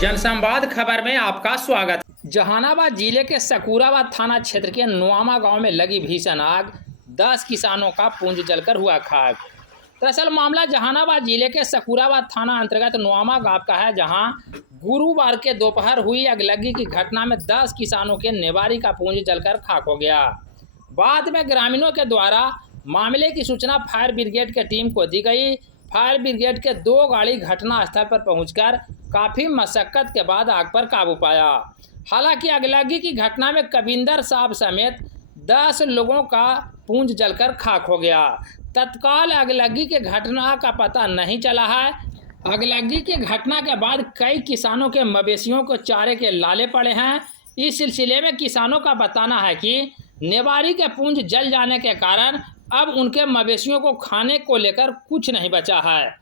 जनसंवाद खबर में आपका स्वागत। जहानाबाद जिले के सकूराबाद थाना क्षेत्र के नुआमा गांव में लगी भीषण आग, 10 किसानों का पुंज जलकर हुआ खाक। दरअसल मामला जहानाबाद जिले के सकूराबाद थाना अंतर्गत नुआमा गांव का है, जहां गुरुवार के दोपहर हुई अगलगी की घटना में 10 किसानों के नेवारी का पुंज जलकर खाक हो गया। बाद में ग्रामीणों के द्वारा मामले की सूचना फायर ब्रिगेड की टीम को दी गई। फायर ब्रिगेड के 2 गाड़ी घटनास्थल पर पहुंचकर काफ़ी मशक्कत के बाद आग पर काबू पाया। हालांकि अगलगी की घटना में कविंदर साहब समेत 10 लोगों का पुंज जलकर खाक हो गया। तत्काल अगलगी के घटना का पता नहीं चला है। अगलगी की घटना के बाद कई किसानों के मवेशियों को चारे के लाले पड़े हैं। इस सिलसिले में किसानों का बताना है कि नेवारी के पुंज जल जाने के कारण अब उनके मवेशियों को खाने को लेकर कुछ नहीं बचा है।